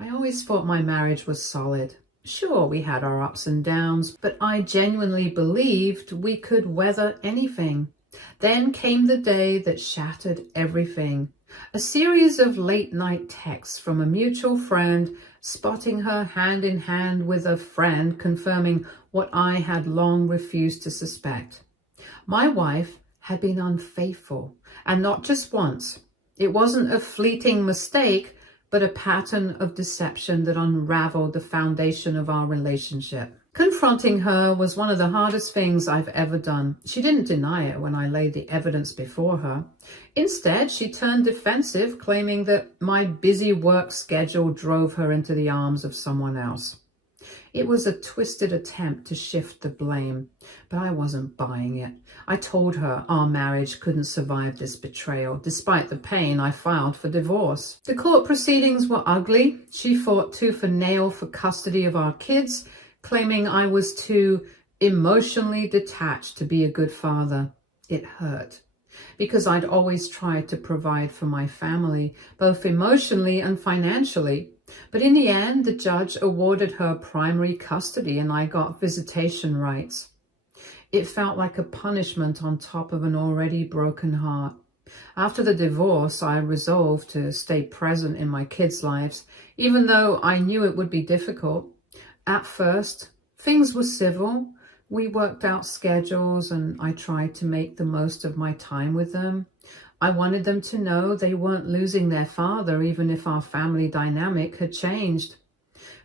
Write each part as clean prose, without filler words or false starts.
I always thought my marriage was solid. Sure, we had our ups and downs, but I genuinely believed we could weather anything. Then came the day that shattered everything. A series of late-night texts from a mutual friend, spotting her hand in hand with a friend, confirming what I had long refused to suspect. My wife had been unfaithful, and not just once. It wasn't a fleeting mistake, but a pattern of deception that unraveled the foundation of our relationship. Confronting her was one of the hardest things I've ever done. She didn't deny it when I laid the evidence before her. Instead, she turned defensive, claiming that my busy work schedule drove her into the arms of someone else. It was a twisted attempt to shift the blame, but I wasn't buying it. I told her our marriage couldn't survive this betrayal, despite the pain I filed for divorce. The court proceedings were ugly. She fought tooth and nail for custody of our kids, claiming I was too emotionally detached to be a good father. It hurt, because I'd always tried to provide for my family, both emotionally and financially. But in the end, the judge awarded her primary custody and I got visitation rights. It felt like a punishment on top of an already broken heart. After the divorce, I resolved to stay present in my kids' lives, even though I knew it would be difficult. At first, things were civil. We worked out schedules and I tried to make the most of my time with them. I wanted them to know they weren't losing their father, even if our family dynamic had changed.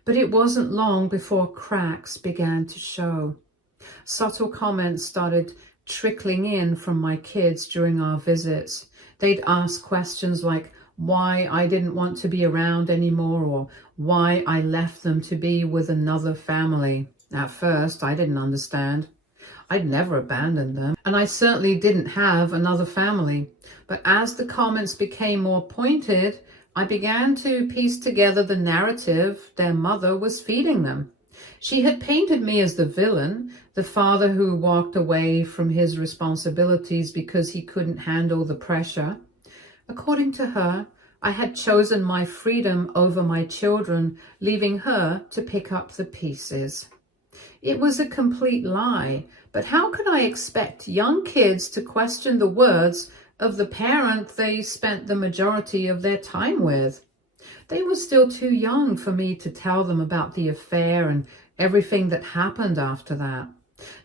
But it wasn't long before cracks began to show. Subtle comments started trickling in from my kids during our visits. They'd ask questions like why I didn't want to be around anymore, or why I left them to be with another family. At first, I didn't understand. I'd never abandoned them, and I certainly didn't have another family. But as the comments became more pointed, I began to piece together the narrative their mother was feeding them. She had painted me as the villain, the father who walked away from his responsibilities because he couldn't handle the pressure. According to her, I had chosen my freedom over my children, leaving her to pick up the pieces. It was a complete lie, but how could I expect young kids to question the words of the parent they spent the majority of their time with? They were still too young for me to tell them about the affair and everything that happened after that.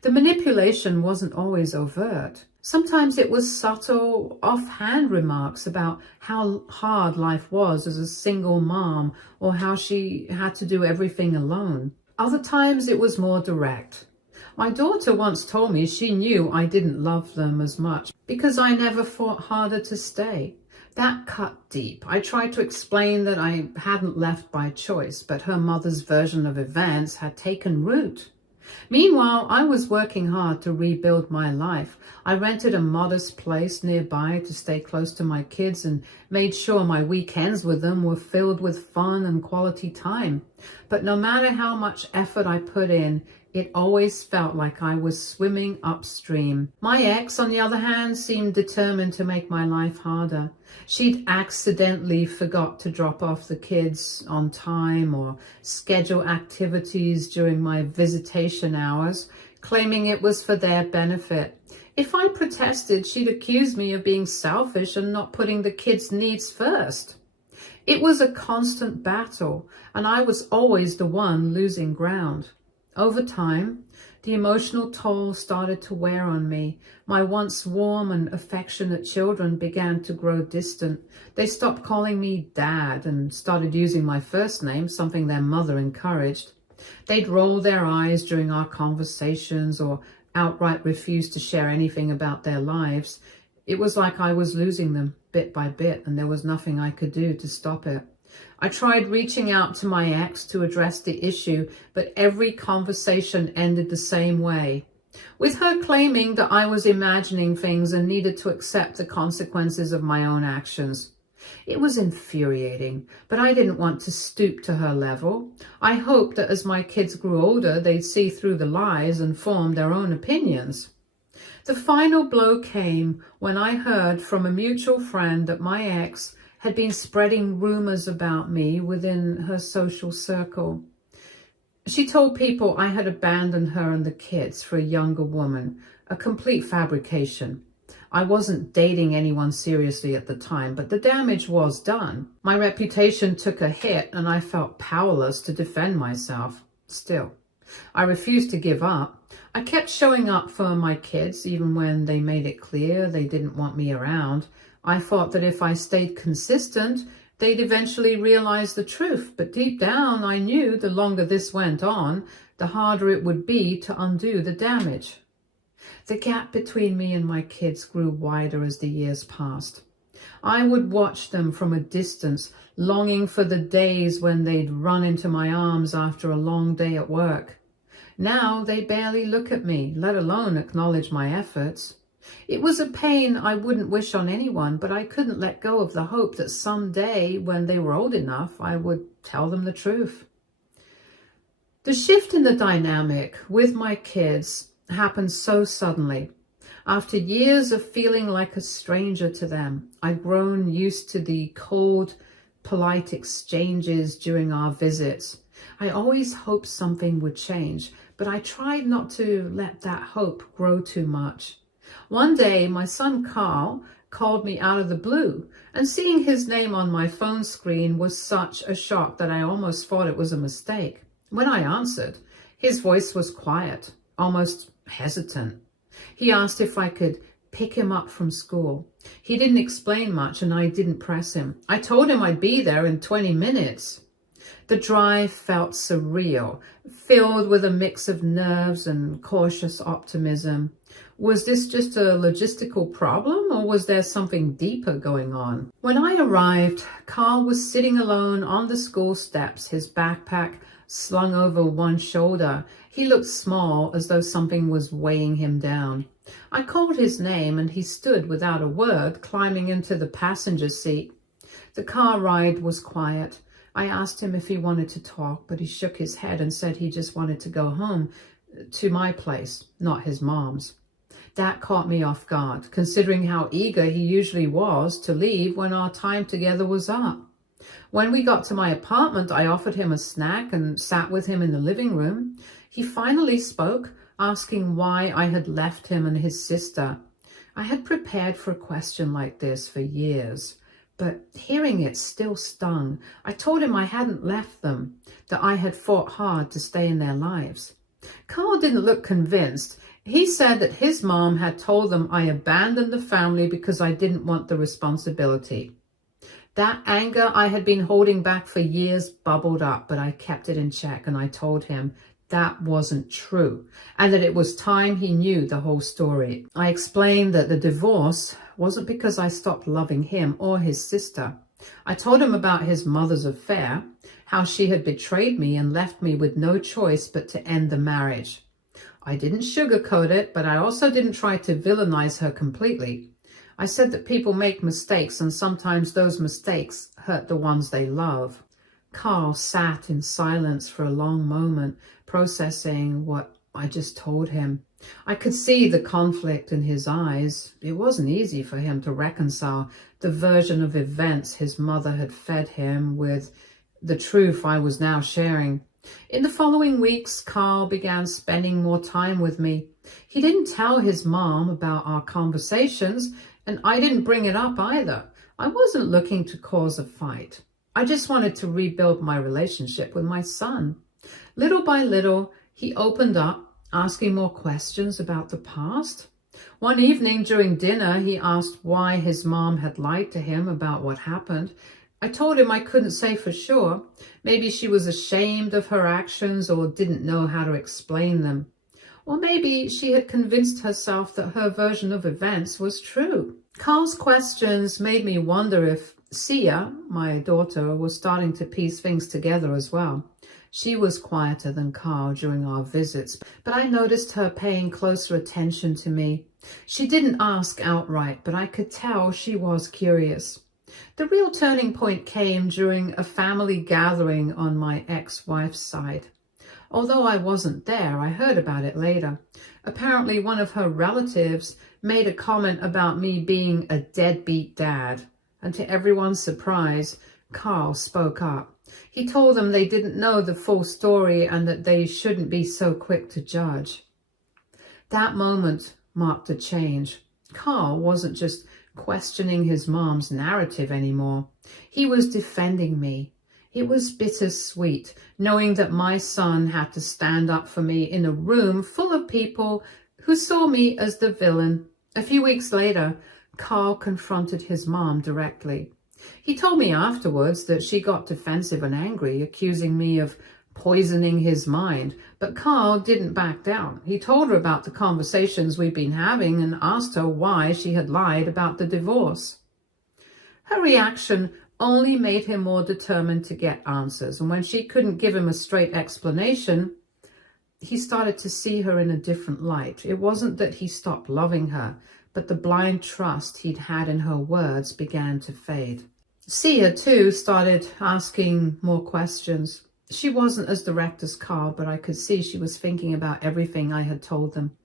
The manipulation wasn't always overt. Sometimes it was subtle, offhand remarks about how hard life was as a single mom, or how she had to do everything alone. Other times it was more direct. My daughter once told me she knew I didn't love them as much because I never fought harder to stay. That cut deep. I tried to explain that I hadn't left by choice, but her mother's version of events had taken root. Meanwhile, I was working hard to rebuild my life. I rented a modest place nearby to stay close to my kids and made sure my weekends with them were filled with fun and quality time. But no matter how much effort I put in, it always felt like I was swimming upstream. My ex, on the other hand, seemed determined to make my life harder. She'd accidentally forgot to drop off the kids on time or schedule activities during my visitation hours, claiming it was for their benefit. If I protested, she'd accuse me of being selfish and not putting the kids' needs first. It was a constant battle, and I was always the one losing ground. Over time, the emotional toll started to wear on me. My once warm and affectionate children began to grow distant. They stopped calling me Dad and started using my first name, something their mother encouraged. They'd roll their eyes during our conversations or outright refuse to share anything about their lives. It was like I was losing them bit by bit, and there was nothing I could do to stop it. I tried reaching out to my ex to address the issue, but every conversation ended the same way, with her claiming that I was imagining things and needed to accept the consequences of my own actions. It was infuriating, but I didn't want to stoop to her level. I hoped that as my kids grew older, they'd see through the lies and form their own opinions. The final blow came when I heard from a mutual friend that my ex had been spreading rumors about me within her social circle. She told people I had abandoned her and the kids for a younger woman, a complete fabrication. I wasn't dating anyone seriously at the time, but the damage was done. My reputation took a hit and I felt powerless to defend myself. Still, I refused to give up. I kept showing up for my kids even when they made it clear they didn't want me around. I thought that if I stayed consistent, they'd eventually realize the truth, but deep down I knew the longer this went on, the harder it would be to undo the damage. The gap between me and my kids grew wider as the years passed. I would watch them from a distance, longing for the days when they'd run into my arms after a long day at work. Now they barely look at me, let alone acknowledge my efforts. It was a pain I wouldn't wish on anyone, but I couldn't let go of the hope that someday, when they were old enough, I would tell them the truth. The shift in the dynamic with my kids happened so suddenly. After years of feeling like a stranger to them, I'd grown used to the cold, polite exchanges during our visits. I always hoped something would change, but I tried not to let that hope grow too much. One day, my son Carl called me out of the blue, and seeing his name on my phone screen was such a shock that I almost thought it was a mistake. When I answered, his voice was quiet, almost hesitant. He asked if I could pick him up from school. He didn't explain much and I didn't press him. I told him I'd be there in 20 minutes. The drive felt surreal, filled with a mix of nerves and cautious optimism. Was this just a logistical problem or was there something deeper going on? When I arrived, Carl was sitting alone on the school steps, his backpack slung over one shoulder. He looked small, as though something was weighing him down. I called his name and he stood without a word, climbing into the passenger seat. The car ride was quiet. I asked him if he wanted to talk, but he shook his head and said he just wanted to go home, to my place, not his mom's. That caught me off guard, considering how eager he usually was to leave when our time together was up. When we got to my apartment, I offered him a snack and sat with him in the living room. He finally spoke, asking why I had left him and his sister. I had prepared for a question like this for years, but hearing it still stung. I told him I hadn't left them, that I had fought hard to stay in their lives. Carl didn't look convinced. He said that his mom had told them I abandoned the family because I didn't want the responsibility. That anger I had been holding back for years bubbled up, but I kept it in check and I told him that wasn't true and that it was time he knew the whole story. I explained that the divorce wasn't because I stopped loving him or his sister. I told him about his mother's affair, how she had betrayed me and left me with no choice but to end the marriage. I didn't sugarcoat it, but I also didn't try to villainize her completely. I said that people make mistakes and sometimes those mistakes hurt the ones they love. Carl sat in silence for a long moment, processing what I just told him. I could see the conflict in his eyes. It wasn't easy for him to reconcile the version of events his mother had fed him with the truth I was now sharing. In the following weeks, Carl began spending more time with me. He didn't tell his mom about our conversations, and I didn't bring it up either. I wasn't looking to cause a fight. I just wanted to rebuild my relationship with my son. Little by little, he opened up, asking more questions about the past. One evening during dinner, he asked why his mom had lied to him about what happened. I told him I couldn't say for sure. Maybe she was ashamed of her actions or didn't know how to explain them. Or maybe she had convinced herself that her version of events was true. Carl's questions made me wonder if Sia, my daughter, was starting to piece things together as well. She was quieter than Carl during our visits, but I noticed her paying closer attention to me. She didn't ask outright, but I could tell she was curious. The real turning point came during a family gathering on my ex-wife's side. Although I wasn't there, I heard about it later. Apparently, one of her relatives made a comment about me being a deadbeat dad. And to everyone's surprise, Carl spoke up. He told them they didn't know the full story and that they shouldn't be so quick to judge. That moment marked a change. Carl wasn't just questioning his mom's narrative anymore. He was defending me. It was bittersweet, knowing that my son had to stand up for me in a room full of people who saw me as the villain. A few weeks later, Carl confronted his mom directly. He told me afterwards that she got defensive and angry, accusing me of poisoning his mind. But Carl didn't back down. He told her about the conversations we'd been having and asked her why she had lied about the divorce. Her reaction only made him more determined to get answers, and when she couldn't give him a straight explanation, he started to see her in a different light. It wasn't that he stopped loving her, but the blind trust he'd had in her words began to fade. Sia, too, started asking more questions. She wasn't as direct as Carl, but I could see she was thinking about everything I had told them.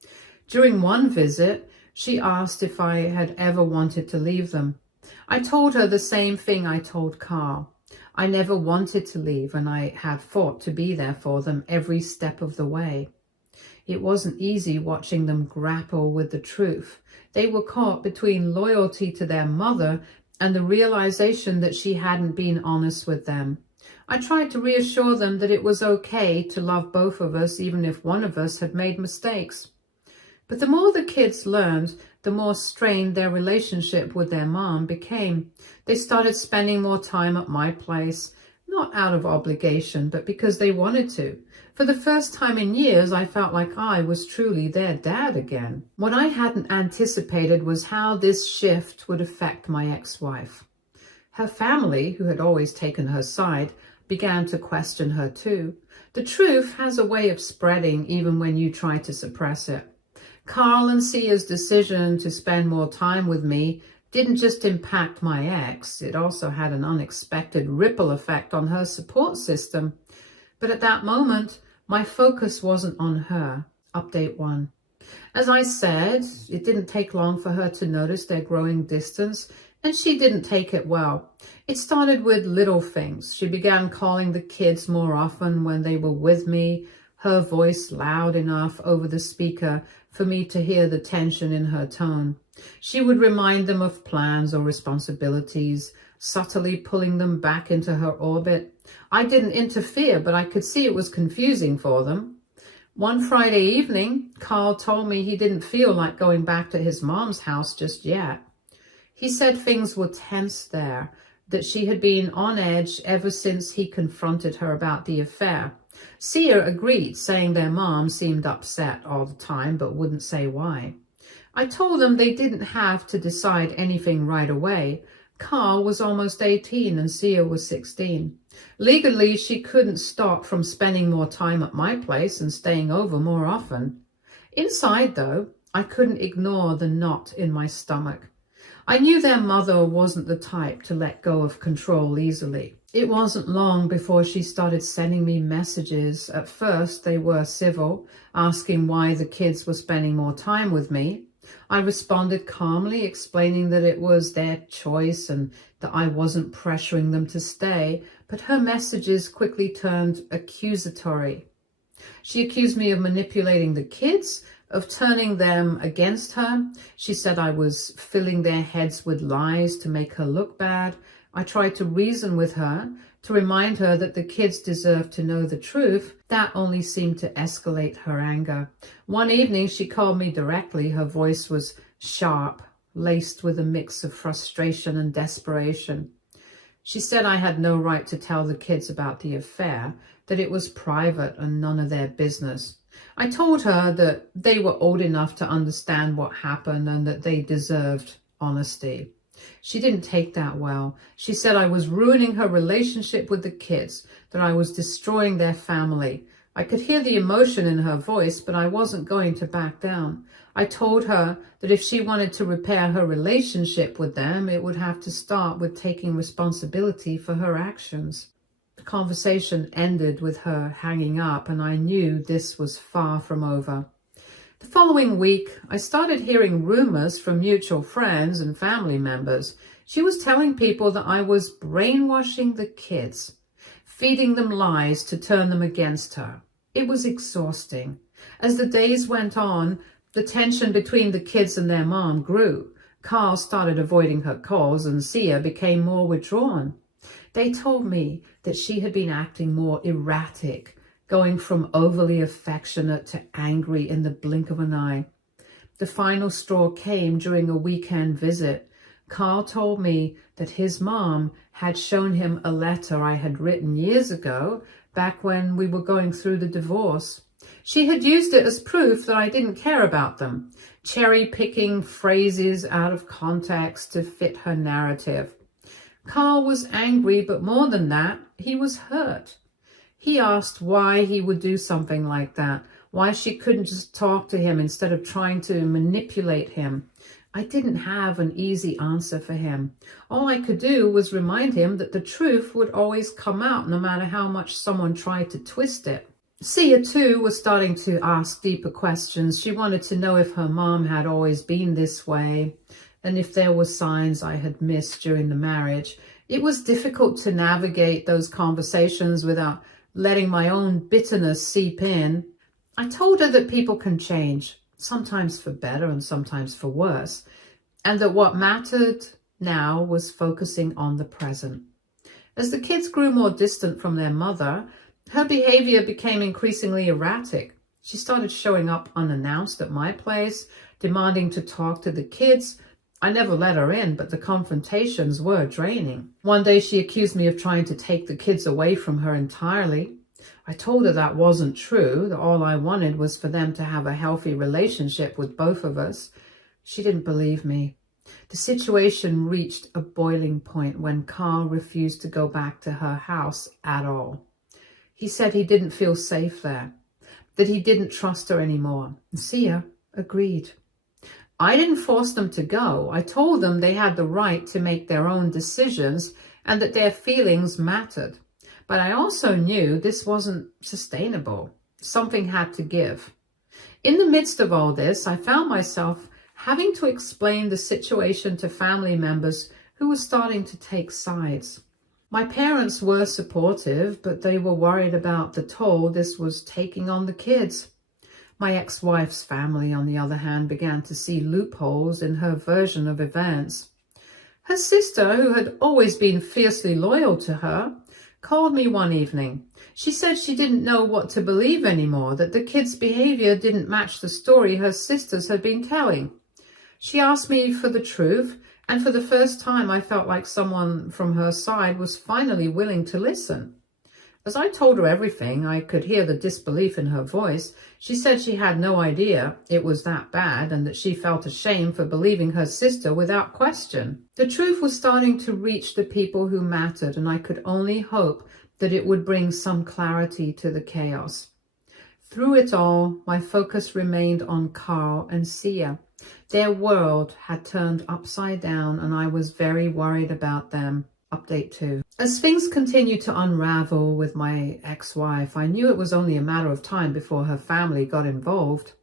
During one visit, she asked if I had ever wanted to leave them. I told her the same thing I told Carl. I never wanted to leave, and I had fought to be there for them every step of the way. It wasn't easy watching them grapple with the truth. They were caught between loyalty to their mother and the realization that she hadn't been honest with them. I tried to reassure them that it was okay to love both of us, even if one of us had made mistakes. But the more the kids learned, the more strained their relationship with their mom became. They started spending more time at my place, not out of obligation, but because they wanted to. For the first time in years, I felt like I was truly their dad again. What I hadn't anticipated was how this shift would affect my ex-wife. Her family, who had always taken her side, began to question her too. The truth has a way of spreading even when you try to suppress it. Carl and Sia's decision to spend more time with me didn't just impact my ex, it also had an unexpected ripple effect on her support system. But at that moment, my focus wasn't on her. Update 1. As I said, it didn't take long for her to notice their growing distance, and she didn't take it well. It started with little things. She began calling the kids more often when they were with me, her voice loud enough over the speaker for me to hear the tension in her tone. She would remind them of plans or responsibilities, subtly pulling them back into her orbit. I didn't interfere, but I could see it was confusing for them. One Friday evening, Carl told me he didn't feel like going back to his mom's house just yet. He said things were tense there, that she had been on edge ever since he confronted her about the affair. Sia agreed, saying their mom seemed upset all the time but wouldn't say why. I told them they didn't have to decide anything right away. Carl was almost 18 and Sia was 16. Legally, she couldn't stop from spending more time at my place and staying over more often. Inside, though, I couldn't ignore the knot in my stomach. I knew their mother wasn't the type to let go of control easily. It wasn't long before she started sending me messages. At first, they were civil, asking why the kids were spending more time with me. I responded calmly, explaining that it was their choice and that I wasn't pressuring them to stay, but her messages quickly turned accusatory. She accused me of manipulating the kids, of turning them against her. She said I was filling their heads with lies to make her look bad. I tried to reason with her, to remind her that the kids deserved to know the truth. That only seemed to escalate her anger. One evening, she called me directly. Her voice was sharp, laced with a mix of frustration and desperation. She said I had no right to tell the kids about the affair, that it was private and none of their business. I told her that they were old enough to understand what happened and that they deserved honesty. She didn't take that well. She said I was ruining her relationship with the kids, that I was destroying their family. I could hear the emotion in her voice, but I wasn't going to back down. I told her that if she wanted to repair her relationship with them, it would have to start with taking responsibility for her actions. The conversation ended with her hanging up, and I knew this was far from over. The following week, I started hearing rumors from mutual friends and family members. She was telling people that I was brainwashing the kids, feeding them lies to turn them against her. It was exhausting. As the days went on, the tension between the kids and their mom grew. Carl started avoiding her calls and Sia became more withdrawn. They told me that she had been acting more erratic, going from overly affectionate to angry in the blink of an eye. The final straw came during a weekend visit. Carl told me that his mom had shown him a letter I had written years ago, back when we were going through the divorce. She had used it as proof that I didn't care about them, cherry-picking phrases out of context to fit her narrative. Carl was angry, but more than that, he was hurt. He asked why he would do something like that, why she couldn't just talk to him instead of trying to manipulate him. I didn't have an easy answer for him. All I could do was remind him that the truth would always come out no matter how much someone tried to twist it. Sia, too, was starting to ask deeper questions. She wanted to know if her mom had always been this way and if there were signs I had missed during the marriage. It was difficult to navigate those conversations without letting my own bitterness seep in. I told her that people can change, sometimes for better and sometimes for worse, and that what mattered now was focusing on the present. As the kids grew more distant from their mother, her behavior became increasingly erratic. She started showing up unannounced at my place, demanding to talk to the kids. I never let her in, but the confrontations were draining. One day she accused me of trying to take the kids away from her entirely. I told her that wasn't true, that all I wanted was for them to have a healthy relationship with both of us. She didn't believe me. The situation reached a boiling point when Carl refused to go back to her house at all. He said he didn't feel safe there, that he didn't trust her anymore. Sia agreed. I didn't force them to go. I told them they had the right to make their own decisions and that their feelings mattered. But I also knew this wasn't sustainable. Something had to give. In the midst of all this, I found myself having to explain the situation to family members who were starting to take sides. My parents were supportive, but they were worried about the toll this was taking on the kids. My ex-wife's family, on the other hand, began to see loopholes in her version of events. Her sister, who had always been fiercely loyal to her, called me one evening. She said she didn't know what to believe anymore, that the kids' behavior didn't match the story her sisters had been telling. She asked me for the truth, and for the first time I felt like someone from her side was finally willing to listen. As I told her everything, I could hear the disbelief in her voice. She said she had no idea it was that bad and that she felt ashamed for believing her sister without question. The truth was starting to reach the people who mattered, and I could only hope that it would bring some clarity to the chaos. Through it all, my focus remained on Carl and Sia. Their world had turned upside down and I was very worried about them. Update 2. As things continued to unravel with my ex-wife, I knew it was only a matter of time before her family got involved.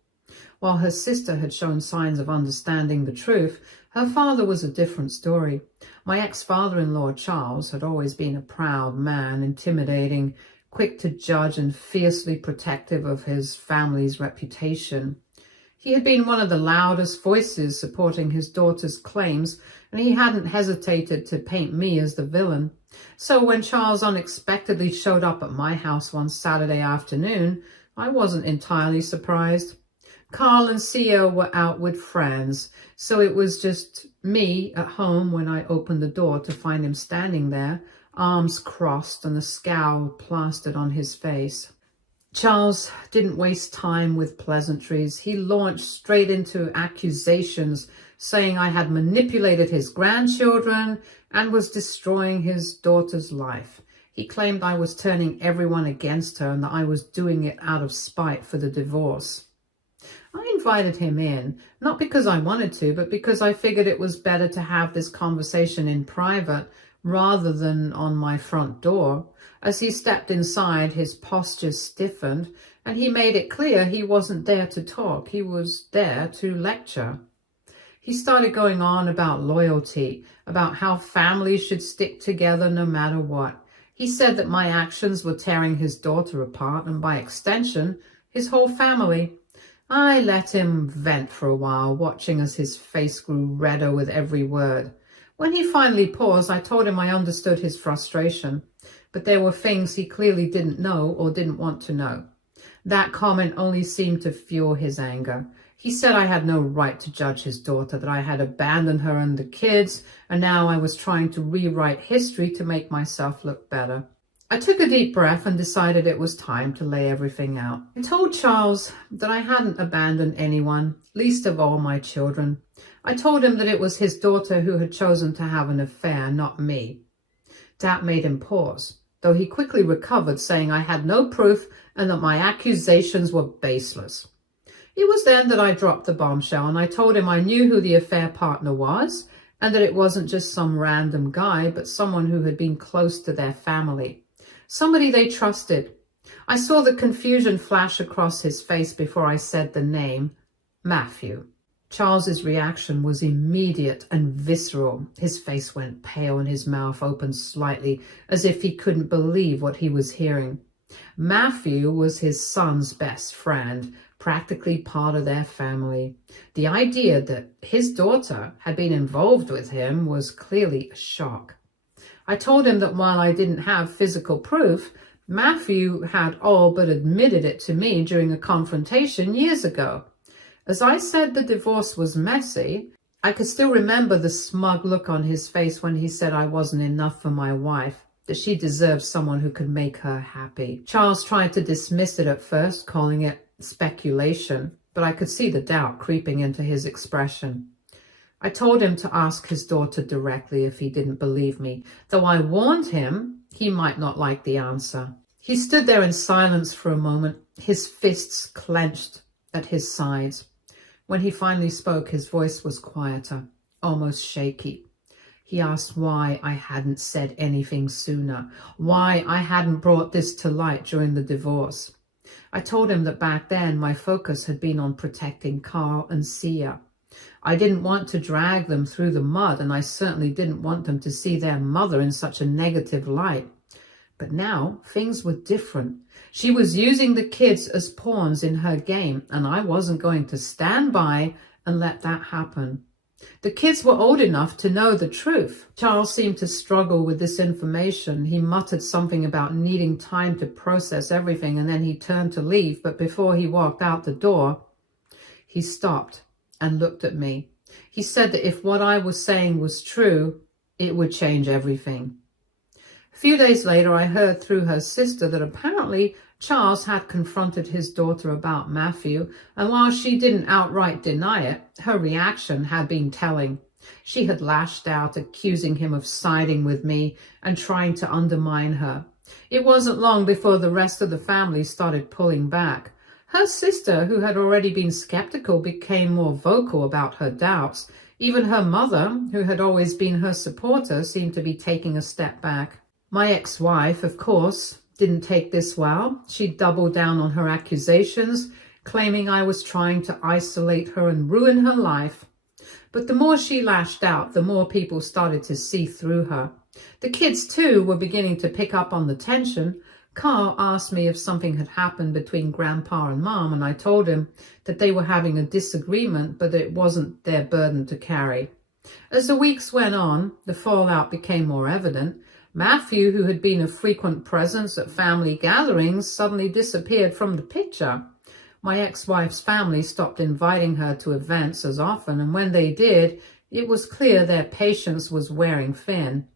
While her sister had shown signs of understanding the truth, her father was a different story. My ex-father-in-law, Charles, had always been a proud man, intimidating, quick to judge and fiercely protective of his family's reputation. He had been one of the loudest voices supporting his daughter's claims, and he hadn't hesitated to paint me as the villain. So when Charles unexpectedly showed up at my house one Saturday afternoon, I wasn't entirely surprised. Carl and Sia were out with friends, so it was just me at home when I opened the door to find him standing there, arms crossed and a scowl plastered on his face. Charles didn't waste time with pleasantries. He launched straight into accusations, saying I had manipulated his grandchildren and was destroying his daughter's life. He claimed I was turning everyone against her and that I was doing it out of spite for the divorce. I invited him in, not because I wanted to, but because I figured it was better to have this conversation in private rather than on my front door. As he stepped inside, his posture stiffened, and he made it clear he wasn't there to talk. He was there to lecture. He started going on about loyalty, about how families should stick together no matter what. He said that my actions were tearing his daughter apart and by extension, his whole family. I let him vent for a while, watching as his face grew redder with every word. When he finally paused, I told him I understood his frustration, but there were things he clearly didn't know or didn't want to know. That comment only seemed to fuel his anger. He said I had no right to judge his daughter, that I had abandoned her and the kids, and now I was trying to rewrite history to make myself look better. I took a deep breath and decided it was time to lay everything out. I told Charles that I hadn't abandoned anyone, least of all my children. I told him that it was his daughter who had chosen to have an affair, not me. That made him pause, though he quickly recovered, saying I had no proof and that my accusations were baseless. It was then that I dropped the bombshell and I told him I knew who the affair partner was and that it wasn't just some random guy, but someone who had been close to their family. Somebody they trusted. I saw the confusion flash across his face before I said the name, Matthew. Charles's reaction was immediate and visceral. His face went pale and his mouth opened slightly, as if he couldn't believe what he was hearing. Matthew was his son's best friend, practically part of their family. The idea that his daughter had been involved with him was clearly a shock. I told him that while I didn't have physical proof, Matthew had all but admitted it to me during a confrontation years ago. As I said the divorce was messy, I could still remember the smug look on his face when he said I wasn't enough for my wife, that she deserved someone who could make her happy. Charles tried to dismiss it at first, calling it speculation, but I could see the doubt creeping into his expression. I told him to ask his daughter directly if he didn't believe me, though I warned him he might not like the answer. He stood there in silence for a moment, his fists clenched at his sides. When he finally spoke, his voice was quieter, almost shaky. He asked why I hadn't said anything sooner, why I hadn't brought this to light during the divorce. I told him that back then my focus had been on protecting Carl and Sia. I didn't want to drag them through the mud, and I certainly didn't want them to see their mother in such a negative light. But now things were different. She was using the kids as pawns in her game, and I wasn't going to stand by and let that happen. The kids were old enough to know the truth. Charles seemed to struggle with this information. He muttered something about needing time to process everything, and then he turned to leave, but before he walked out the door, he stopped and looked at me. He said that if what I was saying was true, it would change everything. A few days later, I heard through her sister that apparently Charles had confronted his daughter about Matthew, and while she didn't outright deny it, her reaction had been telling. She had lashed out, accusing him of siding with me and trying to undermine her. It wasn't long before the rest of the family started pulling back. Her sister, who had already been skeptical, became more vocal about her doubts. Even her mother, who had always been her supporter, seemed to be taking a step back. My ex-wife, of course, didn't take this well. She doubled down on her accusations, claiming I was trying to isolate her and ruin her life. But the more she lashed out, the more people started to see through her. The kids, too, were beginning to pick up on the tension. Carl asked me if something had happened between Grandpa and Mom, and I told him that they were having a disagreement, but it wasn't their burden to carry. As the weeks went on, the fallout became more evident. Matthew, who had been a frequent presence at family gatherings, suddenly disappeared from the picture. My ex-wife's family stopped inviting her to events as often, and when they did, it was clear their patience was wearing thin.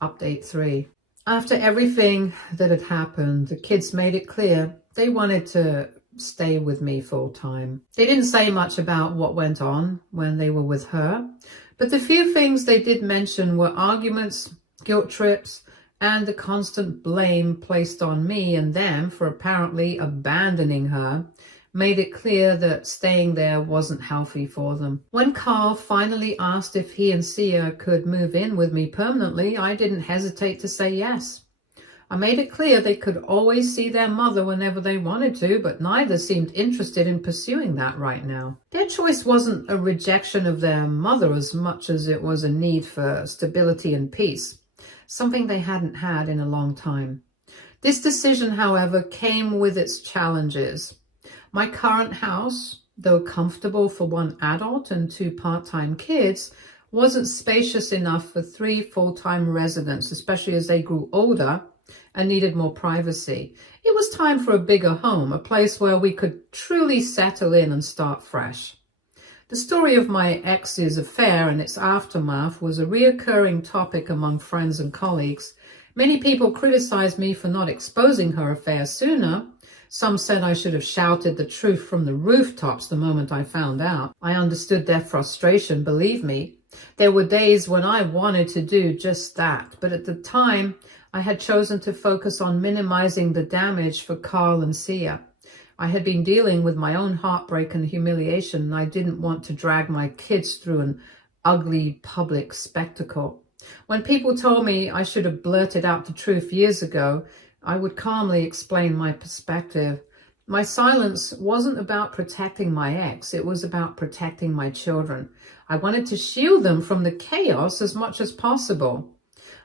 Update 3. After everything that had happened, the kids made it clear they wanted to stay with me full time. They didn't say much about what went on when they were with her, but the few things they did mention were arguments, guilt trips, and the constant blame placed on me and them for apparently abandoning her made it clear that staying there wasn't healthy for them. When Carl finally asked if he and Sia could move in with me permanently, I didn't hesitate to say yes. I made it clear they could always see their mother whenever they wanted to, but neither seemed interested in pursuing that right now. Their choice wasn't a rejection of their mother as much as it was a need for stability and peace, something they hadn't had in a long time. This decision, however, came with its challenges. My current house, though comfortable for one adult and 2 part-time kids, wasn't spacious enough for 3 full-time residents, especially as they grew older and needed more privacy. It was time for a bigger home, a place where we could truly settle in and start fresh. The story of my ex's affair and its aftermath was a reoccurring topic among friends and colleagues. Many people criticized me for not exposing her affair sooner. Some said I should have shouted the truth from the rooftops the moment I found out. I understood their frustration, believe me. There were days when I wanted to do just that, but at the time, I had chosen to focus on minimizing the damage for Carl and Sia. I had been dealing with my own heartbreak and humiliation, and I didn't want to drag my kids through an ugly public spectacle. When people told me I should have blurted out the truth years ago, I would calmly explain my perspective. My silence wasn't about protecting my ex, it was about protecting my children. I wanted to shield them from the chaos as much as possible.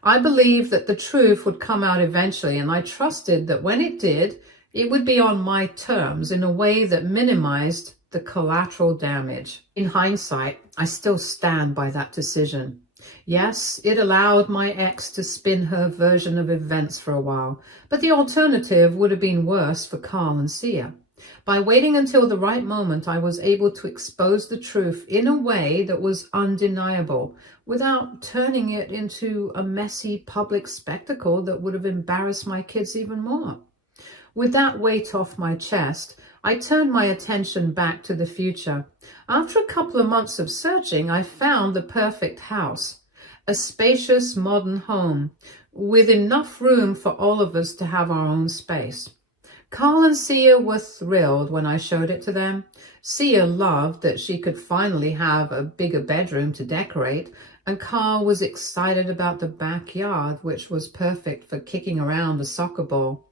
I believed that the truth would come out eventually, and I trusted that when it did, it would be on my terms in a way that minimized the collateral damage. In hindsight, I still stand by that decision. Yes, it allowed my ex to spin her version of events for a while, but the alternative would have been worse for Carl and Sia. By waiting until the right moment, I was able to expose the truth in a way that was undeniable, without turning it into a messy public spectacle that would have embarrassed my kids even more. With that weight off my chest, I turned my attention back to the future. After a couple of months of searching, I found the perfect house, a spacious modern home with enough room for all of us to have our own space. Carl and Sia were thrilled when I showed it to them. Sia loved that she could finally have a bigger bedroom to decorate, and Carl was excited about the backyard, which was perfect for kicking around a soccer ball.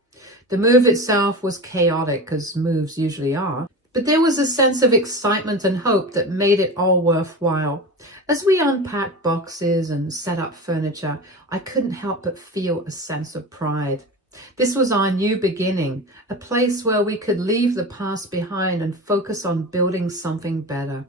The move itself was chaotic, as moves usually are, but there was a sense of excitement and hope that made it all worthwhile. As we unpacked boxes and set up furniture, I couldn't help but feel a sense of pride. This was our new beginning, a place where we could leave the past behind and focus on building something better.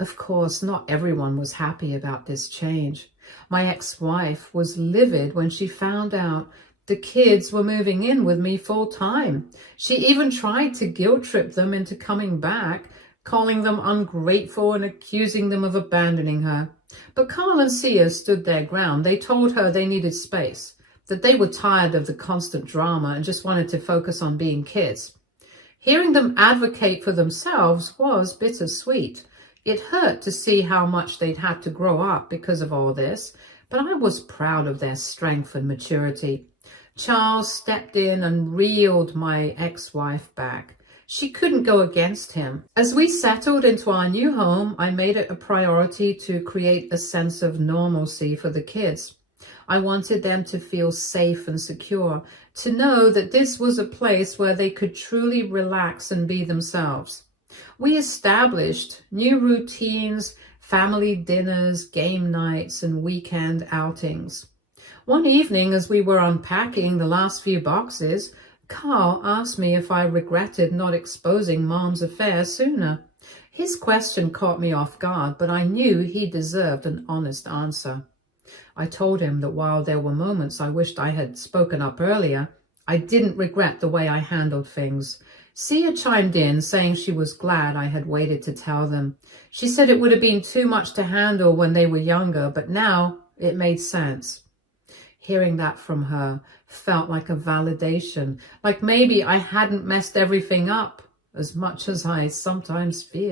Of course, not everyone was happy about this change. My ex-wife was livid when she found out the kids were moving in with me full time. She even tried to guilt trip them into coming back, calling them ungrateful and accusing them of abandoning her. But Carl and Sia stood their ground. They told her they needed space, that they were tired of the constant drama and just wanted to focus on being kids. Hearing them advocate for themselves was bittersweet. It hurt to see how much they'd had to grow up because of all this, but I was proud of their strength and maturity. Charles stepped in and reeled my ex-wife back. She couldn't go against him. As we settled into our new home, I made it a priority to create a sense of normalcy for the kids. I wanted them to feel safe and secure, to know that this was a place where they could truly relax and be themselves. We established new routines, family dinners, game nights, and weekend outings. One evening, as we were unpacking the last few boxes, Carl asked me if I regretted not exposing Mom's affair sooner. His question caught me off guard, but I knew he deserved an honest answer. I told him that while there were moments I wished I had spoken up earlier, I didn't regret the way I handled things. Sia chimed in, saying she was glad I had waited to tell them. She said it would have been too much to handle when they were younger, but now it made sense. Hearing that from her felt like a validation, like maybe I hadn't messed everything up as much as I sometimes feared.